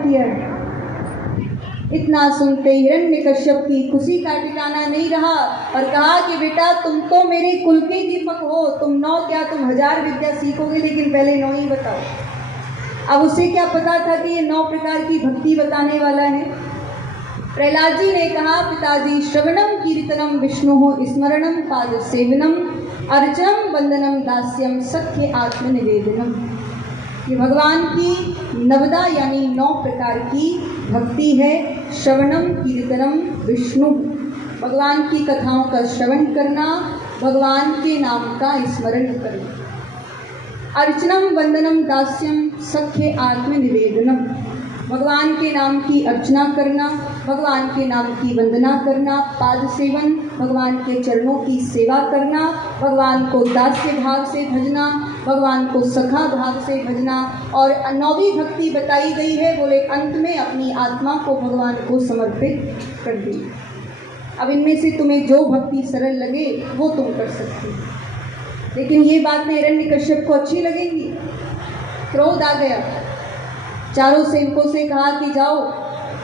किया। इतना सुनते हिरण्यकश्यप की खुशी का ठिकाना नहीं रहा और कहा कि बेटा तुम तो मेरे कुल के दीपक हो, तुम 9 क्या तुम 1000 विद्या सीखोगे, लेकिन पहले 9 ही बताओ। अब उसे क्या पता था कि ये 9 प्रकार की भक्ति बताने वाला है। प्रहलाद जी ने कहा, पिताजी श्रवणम कीर्तनम विष्णु स्मरणम पाद सेवनम अर्चनम वंदनम दास्यम सख्य आत्मनिवेदनम। ये भगवान की नवदा यानी 9 प्रकार की भक्ति है। श्रवणम कीर्तनम विष्णु, भगवान की कथाओं का श्रवण करना, भगवान के नाम का स्मरण करना। अर्चनम वंदनम दास्यम सख्य आत्मनिवेदनम, भगवान के नाम की अर्चना करना, भगवान के नाम की वंदना करना। पाद सेवन, भगवान के चरणों की सेवा करना, भगवान को दास्य भाव से भजना, भगवान को सखा भाव से भजना। और 9वीं भक्ति बताई गई है, बोले अंत में अपनी आत्मा को भगवान को समर्पित कर दी। अब इनमें से तुम्हें जो भक्ति सरल लगे वो तुम कर सकते हो। लेकिन ये बात में हिरण्यकश्यप को अच्छी लगेगी। क्रोध आ गया, चारों सेवकों से कहा कि जाओ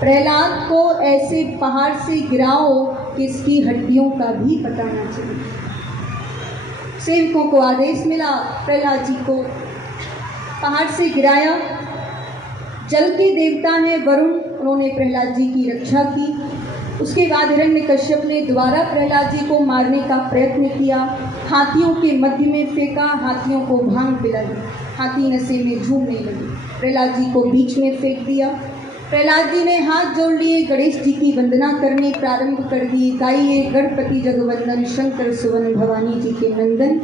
प्रहलाद को ऐसे पहाड़ से गिराओ कि इसकी हड्डियों का भी पता ना चले। सेवकों को आदेश मिला, प्रहलाद जी को पहाड़ से गिराया। जल के देवता हैं वरुण, उन्होंने प्रहलाद जी की रक्षा की। उसके बाद हिरण्यकश्यप ने दोबारा प्रहलाद जी को मारने का प्रयत्न किया। हाथियों के मध्य में फेंका, हाथियों को भांग पिलाई, हाथी नशे में झूमने लगे। प्रहलाद जी को बीच में फेंक दिया। प्रहलाद जी ने हाथ जोड़ लिए, गणेश जी की वंदना करने प्रारंभ कर दी। गाइए गणपति जगवंदन शंकर सुवन भवानी जी के नंदन।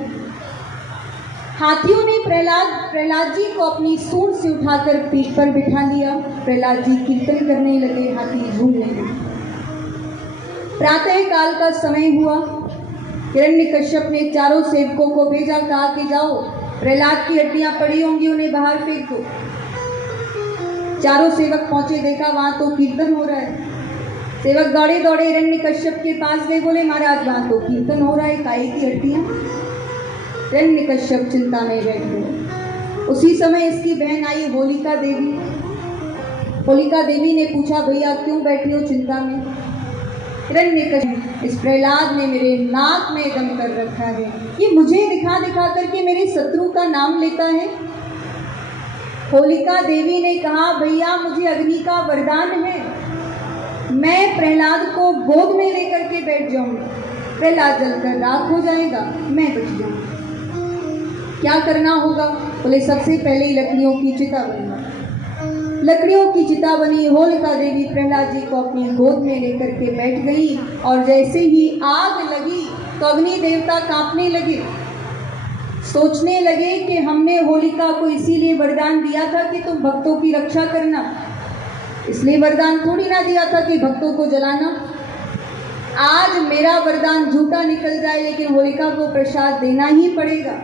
हाथियों ने प्रहलाद जी को अपनी सूंड से उठाकर पीठ पर बिठा लिया। प्रहलाद जी कीर्तन करने लगे, हाथी झूमने लगे। प्रातः काल का समय हुआ। हिरण्यकश्यप ने चारों सेवकों को भेजा, कहा कि जाओ प्रहलाद की हड्डियां पड़ी होंगी, उन्हें बाहर फेंक दो। चारों सेवक पहुंचे, देखा वहां तो कीर्तन हो रहा है। सेवक दौड़े दौड़े हिरण्यकश्यप के पास गए, बोले महाराज वहां तो कीर्तन हो रहा है, काई की हड्डियां। हिरण्यकश्यप चिंता में बैठ गए। उसी समय इसकी बहन आई होलिका देवी। होलिका देवी ने पूछा, भैया क्यों बैठी हो चिंता में? हिरण्यकश्यप, इस प्रहलाद ने मेरे नाक में दम कर रखा है, ये मुझे दिखा दिखा करके मेरे शत्रु का नाम लेता है। होलिका देवी ने कहा, भैया मुझे अग्नि का वरदान है, मैं प्रहलाद को गोद में लेकर के बैठ जाऊंगा, प्रहलाद जलकर राख हो जाएगा, मैं बच जाऊंगा। क्या करना होगा? बोले सबसे पहले ही लकड़ियों की चिता बनवा। लकड़ियों की चिता बनी। होलिका देवी प्रहलाद जी को अपनी गोद में लेकर के बैठ गई और जैसे ही आग लगी तो अग्नि देवता कांपने लगे। सोचने लगे कि हमने होलिका को इसीलिए वरदान दिया था कि तुम भक्तों की रक्षा करना, इसलिए वरदान थोड़ी ना दिया था कि भक्तों को जलाना। आज मेरा वरदान झूठा निकल जाए, लेकिन होलिका को प्रसाद देना ही पड़ेगा।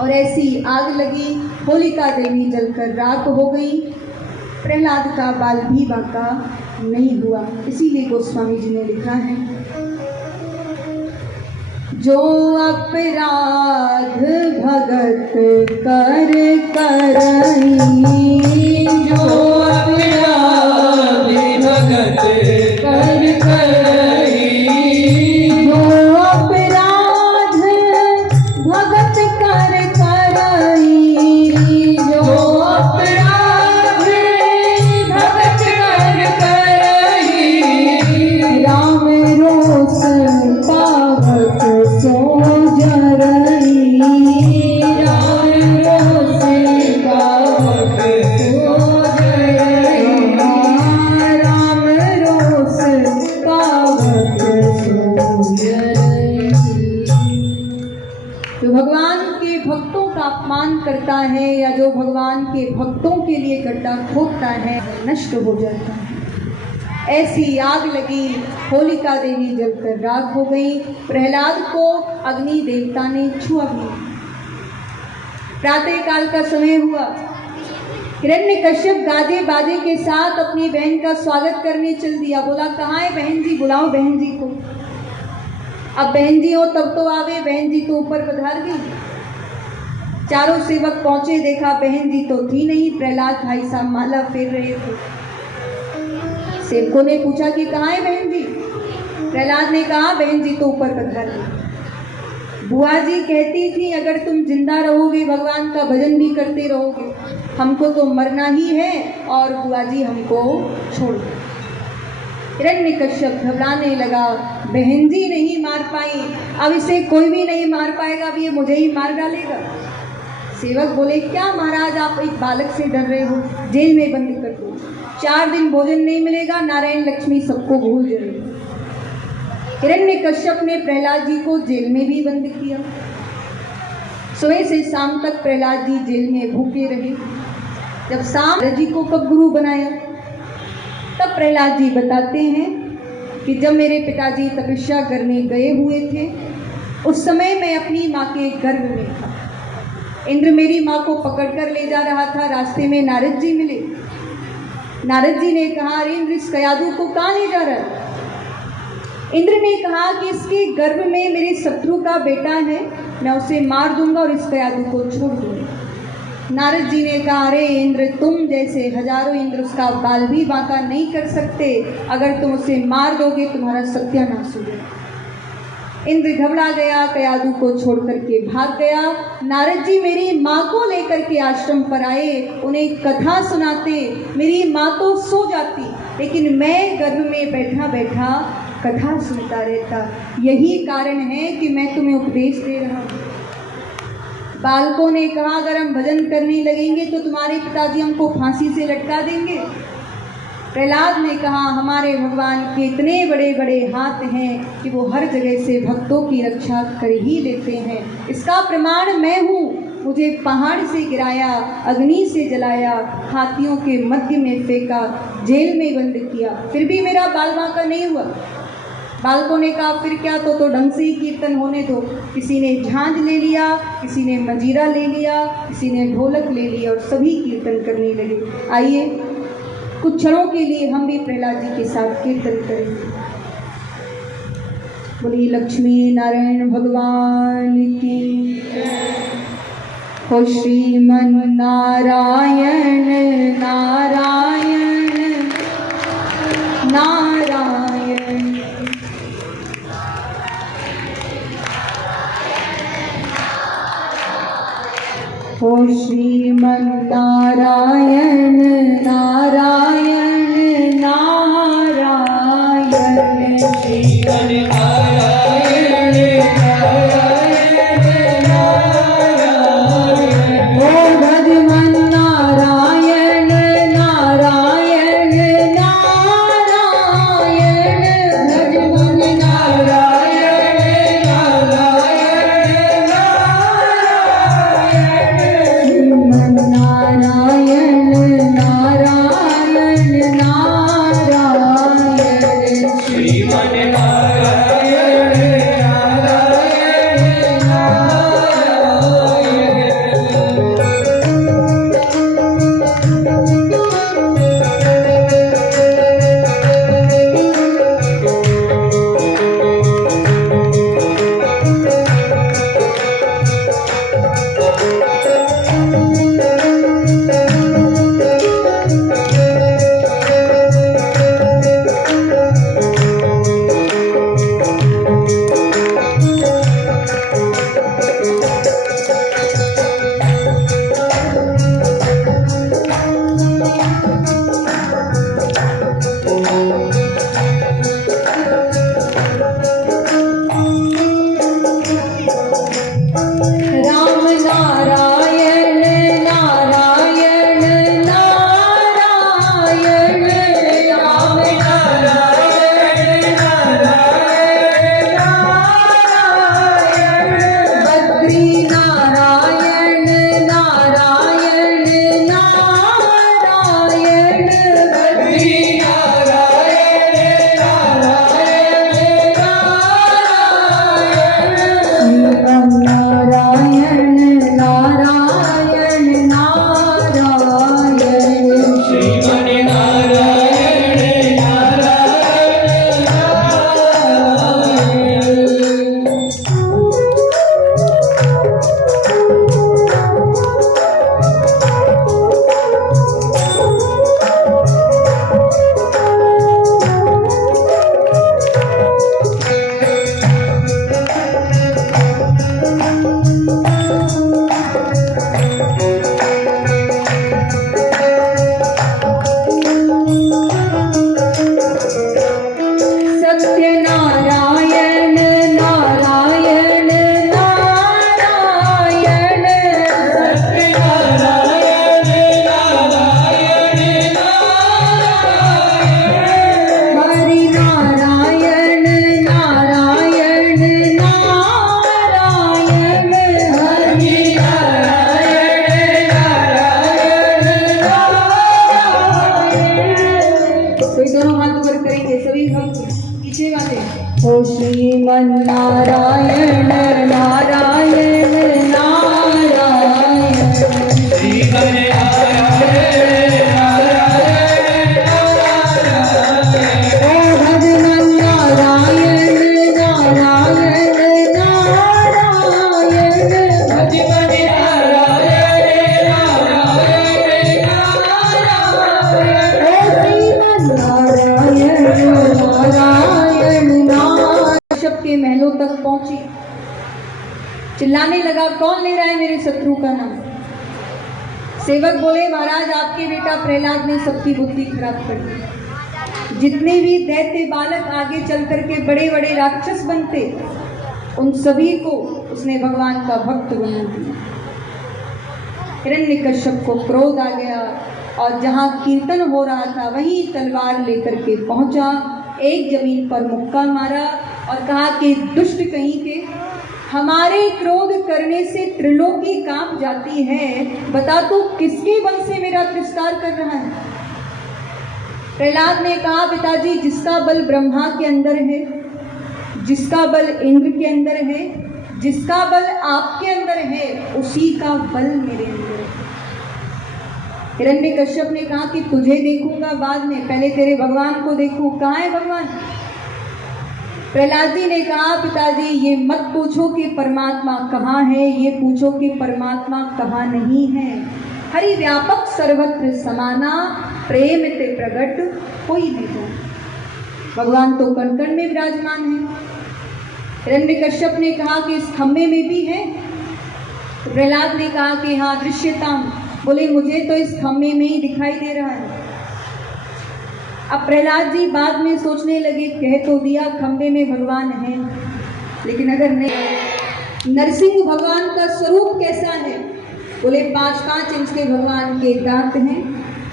और ऐसी आग लगी, होलिका देवी जलकर राख हो गई। प्रहलाद का बाल भी बांका नहीं हुआ। इसीलिए गोस्वामी जी ने लिखा है, जो अपराध भगत कर करई, जो अपराध भगत कर करई, जो अपराध भगत कर करई, जो अपराध भगत कर करई, राम रोस पावक सो जरई, राम रोस पावक सो जरई, राम रोस पावक सो जरई। जो भगवान के भक्तों का अपमान करता है या जो भगवान के भक्तों के लिए गड्ढा खोदता है, नष्ट हो जाता है। ऐसी आग लगी, होलिका देवी जलकर राख हो गई। प्रहलाद को अग्नि देवता ने छुआ भी। प्रातः काल का समय हुआ। हिरण्यकश्यप गाजे बाजे के साथ अपनी बहन का स्वागत करने चल दिया। बोला, कहाँ है बहन जी, बुलाओ बहन जी को। अब बहन जी हो तब तो आवे, बहन जी तो ऊपर पधार गई। चारों सेवक पहुंचे, देखा बहन जी तो थी नहीं, प्रहलाद भाई साहब माला फेर रहे थे। सेवकों ने पूछा कि कहाँ है बहन जी? प्रहलाद ने कहा बहन जी तो ऊपर पधार गई। बुआ जी कहती थी अगर तुम जिंदा रहोगे, भगवान का भजन भी करते रहोगे, हमको तो मरना ही है और बुआ जी हमको छोड़ दो। हिरण्यकश्यप घबराने लगा, बहन जी नहीं मार पाई, अब इसे कोई भी नहीं मार पाएगा, अब ये मुझे ही मार डालेगा। सेवक बोले क्या महाराज आप एक बालक से डर रहे हो, जेल में बंद कर दो, 4 दिन भोजन नहीं मिलेगा, नारायण लक्ष्मी सबको भूल जाएंगे। हिरण्यकश्यप ने प्रहलाद जी को जेल में भी बंद किया। सुबह से शाम तक प्रहलाद जी जेल में भूखे रहे। जब शाम जी को कब गुरु बनाया, तब प्रहलाद जी बताते हैं कि जब मेरे पिताजी तपस्या करने गए हुए थे, उस समय मैं अपनी माँ के गर्भ में था। इंद्र मेरी माँ को पकड़कर ले जा रहा था, रास्ते में नारद जी मिले। नारद जी ने कहा अरे इंद्र इस कयादू को कहाँ ले जा रहा है? इंद्र ने कहा कि इसके गर्भ में मेरे शत्रु का बेटा है, मैं उसे मार दूंगा और इस कयादू को छोड़ दूंगा। नारद जी ने कहा अरे इंद्र तुम जैसे हजारों इंद्र उसका बाल भी बांका नहीं कर सकते, अगर तुम उसे मार दोगे तुम्हारा सत्यानाश हो जाएगा। इंद्र घबरा गया, कयादू को छोड़ करके भाग गया। नारद जी मेरी माँ को लेकर के आश्रम पर आए, उन्हें कथा सुनाते, मेरी माँ तो सो जाती लेकिन मैं गर्भ में बैठा बैठा कथा सुनता रहता। यही कारण है कि मैं तुम्हें उपदेश दे रहा हूँ। बालकों ने कहा अगर हम भजन करने लगेंगे तो तुम्हारे पिताजी हमको फांसी से लटका देंगे। प्रहलाद ने कहा हमारे भगवान के इतने बड़े बड़े हाथ हैं कि वो हर जगह से भक्तों की रक्षा कर ही लेते हैं। इसका प्रमाण मैं हूँ। मुझे पहाड़ से गिराया, अग्नि से जलाया, हाथियों के मध्य में फेंका, जेल में बंद किया, फिर भी मेरा बाल बांका नहीं हुआ। बालकों ने कहा फिर क्या, तो ढंग से ही कीर्तन होने दो। किसी ने झांझ ले लिया, किसी ने मजीरा ले लिया, किसी ने ढोलक ले लिया और सभी कीर्तन करने लगे। आइए कुछ क्षणों के लिए हम भी प्रहलाद जी के साथ कीर्तन करेंगे। बोलिए लक्ष्मी नारायण भगवान की हो। श्रीमन नारायण नारायण नारायण हो। श्रीमन नारायण नारायण नारायण श्रीमन नारायण नारायण नारायण हो। भजमन नारायण नारायण नारायण भजमन नारायण नारायण नारायण नारायण नारायण नारायण श्रीमन नारायण नारायण वही दोनों हाथ ऊपर करेंगे सभी भक्त पीछे वाले। ओ श्रीमन नारायण नारायण नारायण श्रीमन नारायण नारायण नारायण ओ भगवान नारायण नारायण नारायण भगवान नारायण नारायण नारायण ओ श्रीमन नारायण नारायण नारायण। शब्द के महलों तक पहुंची, चिल्लाने लगा कौन ले रहा है मेरे शत्रु का नाम। सेवक बोले महाराज आपके बेटा प्रहलाद ने सबकी बुद्धि खराब कर दी। जितने भी दैत्य बालक आगे चल करके बड़े बड़े राक्षस बनते उन सभी को उसने भगवान का भक्त बना दिया। हिरण्यकश्यप को क्रोध आ गया और जहाँ कीर्तन हो रहा था वहीं तलवार लेकर के पहुंचा, एक जमीन पर मुक्का मारा और कहा कि दुष्ट कहीं के, हमारे क्रोध करने से त्रिलोकी कांप जाती है, बता तू किसके बल से मेरा तिरस्कार कर रहा है। प्रहलाद ने कहा पिताजी जिसका बल ब्रह्मा के अंदर है, जिसका बल इंद्र के अंदर है, जिसका बल आपके अंदर है, उसी का बल मेरे अंदर है। हिरण्यकश्यप ने कहा कि तुझे देखूंगा बाद में, पहले तेरे भगवान को देखूं, कहाँ है भगवान। प्रहलाद जी ने कहा पिताजी ये मत पूछो कि परमात्मा कहाँ है, ये पूछो कि परमात्मा कहाँ नहीं है। हरि व्यापक सर्वत्र समाना, प्रेम ते प्रगट कोई नहीं जाना। भगवान तो कण कण में विराजमान है। हिरण्यकश्यप ने कहा कि इस खम्भे में भी है। तो प्रहलाद ने कहा कि हाँ दृश्यताम, बोले मुझे तो इस खम्भे में ही दिखाई दे रहा है। अब प्रहलाद जी बाद में सोचने लगे, कह तो दिया खंबे में भगवान है, लेकिन अगर नहीं, नरसिंह भगवान का स्वरूप कैसा है। बोले 5-5 इंच के भगवान के दांत हैं,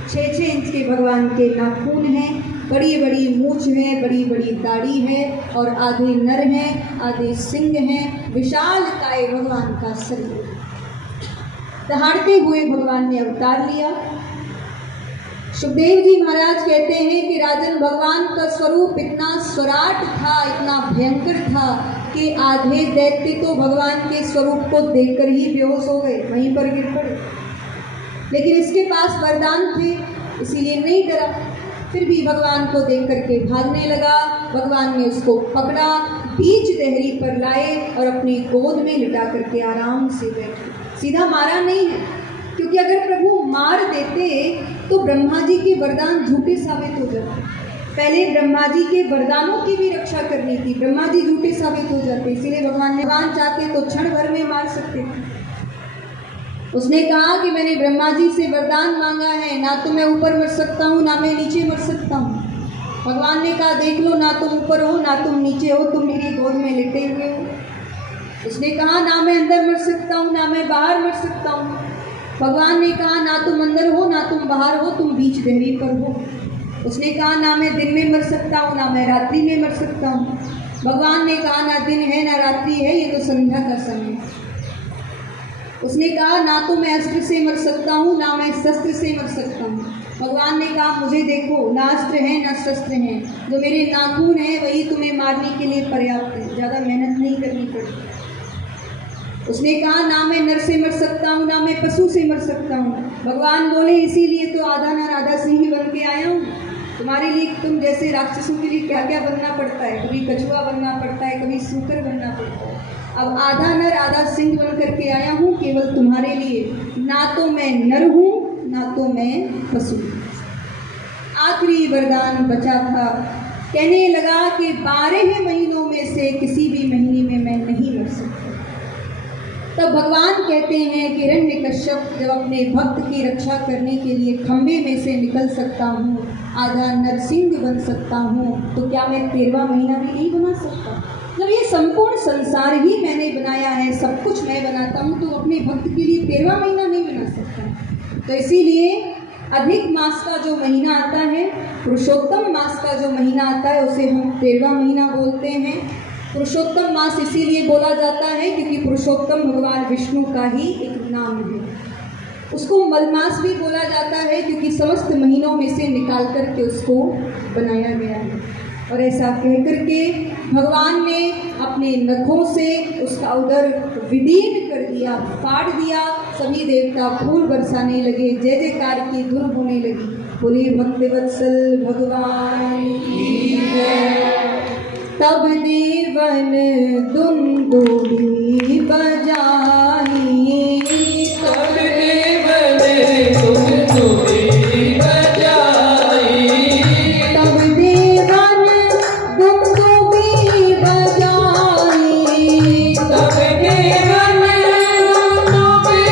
6-6 इंच के भगवान के नाखून हैं, बड़ी बड़ी मूछ है, बड़ी बड़ी दाढ़ी है और आधे नर हैं आधे सिंह हैं। विशाल काय भगवान का शरीर, दहाड़ते हुए भगवान ने अवतार लिया। सुखदेव जी महाराज कहते हैं कि राजन भगवान का स्वरूप इतना स्वराट था, इतना भयंकर था कि आधे दैत्य तो भगवान के स्वरूप को देखकर ही बेहोश हो गए, वहीं पर गिर पड़े। लेकिन इसके पास वरदान थे इसीलिए नहीं डरा, फिर भी भगवान को देख करके भागने लगा। भगवान ने उसको पकड़ा, बीच देहरी पर लाए और अपनी गोद में लिटा करके आराम से बैठे। सीधा मारा नहीं है, क्योंकि अगर प्रभु मार देते तो ब्रह्मा जी के वरदान झूठे साबित हो जाते। पहले ब्रह्मा जी के वरदानों की भी रक्षा करनी थी, ब्रह्मा जी झूठे साबित हो जाते, इसीलिए भगवान चाहते तो क्षण भर में मार सकते थे। उसने कहा कि मैंने ब्रह्मा जी से वरदान मांगा है, ना तो मैं ऊपर मर सकता हूँ ना मैं नीचे मर सकता हूँ। भगवान ने कहा देख लो, ना तुम ऊपर हो ना तुम नीचे हो, तुम मेरी गोद में लेटे हुए हो। उसने कहा ना मैं अंदर मर सकता हूँ ना मैं बाहर मर सकता हूँ। भगवान ने कहा ना तुम अंदर हो ना तुम बाहर हो, तुम बीच देहरी पर हो। उसने कहा ना मैं दिन में मर सकता हूँ ना मैं रात्रि में मर सकता हूँ। भगवान ने कहा ना दिन है ना रात्रि है, ये तो संध्या का समय। उसने कहा ना तो मैं अस्त्र से मर सकता हूँ ना मैं शस्त्र से मर सकता हूँ। भगवान ने कहा मुझे देखो, ना अस्त्र है ना शस्त्र है, जो मेरे नाखून है वही तुम्हें मारने के लिए पर्याप्त है, ज़्यादा मेहनत नहीं करनी पड़ती। उसने कहा ना मैं नर से मर सकता हूँ ना मैं पशु से मर सकता हूँ। भगवान बोले इसीलिए तो आधा नर आधा सिंह बन के आया हूँ। तुम्हारे लिए, तुम जैसे राक्षसों के लिए क्या क्या बनना पड़ता है, कभी कछुआ बनना पड़ता है, कभी सूकर बनना पड़ता है। अब आधा नर आधा सिंह बन करके आया हूँ केवल तुम्हारे लिए। ना तो मैं नर हूँ ना तो मैं पशु। आखिरी वरदान बचा था, कहने लगा कि 12 महीनों में से किसी भी महीने में मैं नहीं मर सकता। तब भगवान कहते हैं कि हिरण्यकश्यप जब अपने भक्त की रक्षा करने के लिए खंबे में से निकल सकता हूँ, आधा नरसिंह बन सकता हूँ, तो क्या मैं 13वां महीना भी नहीं बना सकता। जब ये संपूर्ण संसार ही मैंने बनाया है, सब कुछ मैं बनाता हूँ, तो अपने भक्त के लिए 13वां महीना नहीं बना सकता। तो इसीलिए अधिक मास का जो महीना आता है, पुरुषोत्तम मास का जो महीना आता है, उसे हम 13वां महीना बोलते हैं। पुरुषोत्तम मास इसीलिए बोला जाता है क्योंकि पुरुषोत्तम भगवान विष्णु का ही एक नाम है। उसको मलमास भी बोला जाता है क्योंकि समस्त महीनों में से निकाल करके उसको बनाया गया है। और ऐसा कह करके भगवान ने अपने नखों से उसका उदर विदीर्ण कर दिया, फाड़ दिया। सभी देवता फूल बरसाने लगे, जय जयकार की धुन होने लगी। बोले भक्तवत्सल भगवान की जय। तब देवन दुंदुभी बजाई, तब देवन दुंदुभी बजाई, तब देवन दुंदुभी बजाई, तब देवन दुंदुभी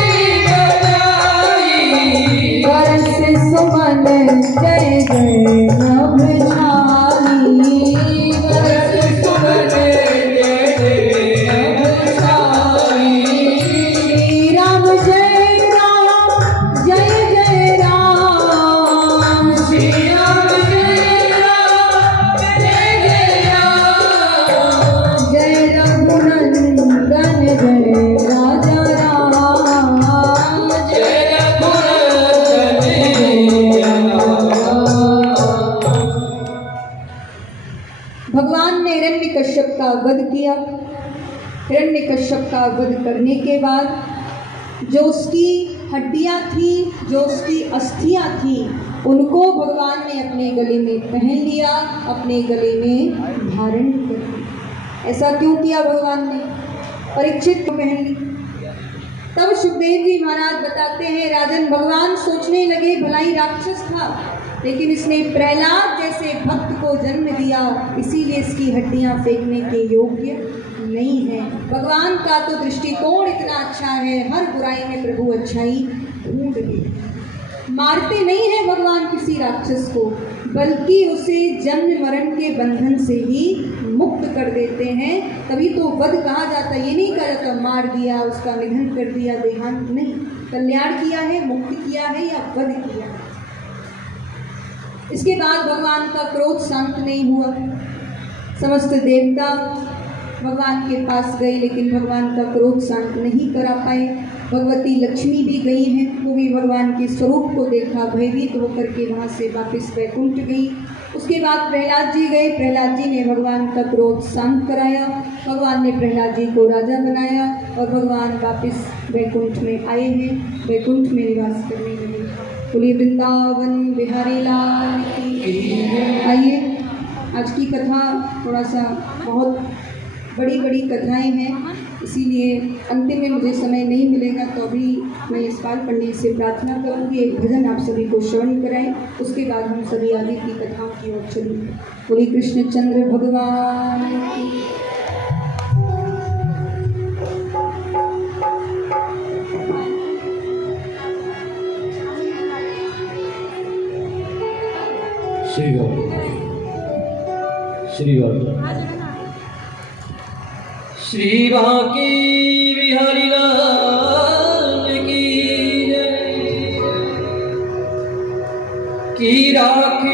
बजाई। बरस सुमन जय जय नभ छाई, बरस सुमन जय जय नभ छाई। श्री राम जय राम जय जय राम, श्री राम जय राम जय जय राम। जय रघुनंदन जय राजा राम, जय रघुनंदन जय राम। भगवान ने हिरण्यकश्यप का वध किया। हिरण्यकश्यप का वध करने के बाद जो उसकी हड्डियां थी, जो उसकी अस्थियां थी, उनको भगवान ने अपने गले में पहन लिया, अपने गले में धारण कर लिया। ऐसा क्यों किया भगवान ने? परीक्षित को पहन ली। तब सुखदेव जी महाराज बताते हैं, राजन भगवान सोचने लगे भलाई राक्षस था, लेकिन इसने प्रहलाद जैसे भक्त को जन्म दिया, इसीलिए इसकी हड्डियां फेंकने के योग्य नहीं है। भगवान का तो दृष्टिकोण इतना अच्छा है, हर बुराई में प्रभु अच्छाई ढूंढ ले। मारते नहीं है भगवान किसी राक्षस को, बल्कि उसे जन्म मरण के बंधन से ही मुक्त कर देते हैं। तभी तो वध कहा जाता, ये नहीं कहा जाता मार दिया, उसका निधन कर दिया, देहांत नहीं। कल्याण किया है, मुक्त किया है या वध किया है। इसके बाद भगवान का क्रोध शांत नहीं हुआ। समस्त देवता भगवान के पास गए, लेकिन भगवान का क्रोध शांत नहीं करा पाए। भगवती लक्ष्मी भी गई हैं, वो भी भगवान के स्वरूप को देखा, भयभीत होकर के वहाँ से वापस वैकुंठ गई। उसके बाद प्रहलाद जी गए, प्रहलाद जी ने भगवान का क्रोध शांत कराया, भगवान ने प्रहलाद जी को राजा बनाया और भगवान वापस वैकुंठ में आए हैं, वैकुंठ में निवास करने लगे। बोलिए वृंदावन बिहारी लाल की। आइए, आज की कथा थोड़ा सा बहुत बड़ी बड़ी कथाएं हैं, इसीलिए अंतिम में मुझे समय नहीं मिलेगा, तो अभी मैं यशपाल पंडित से प्रार्थना करूंगी एक भजन आप सभी को श्रवण कराएं, उसके बाद हम सभी आगे की कथाओं की ओर चलेंगे। बोलिए कृष्णचंद्र भगवान की। श्री राम श्री राम श्री बांके बिहारी लाल की जय। की राखी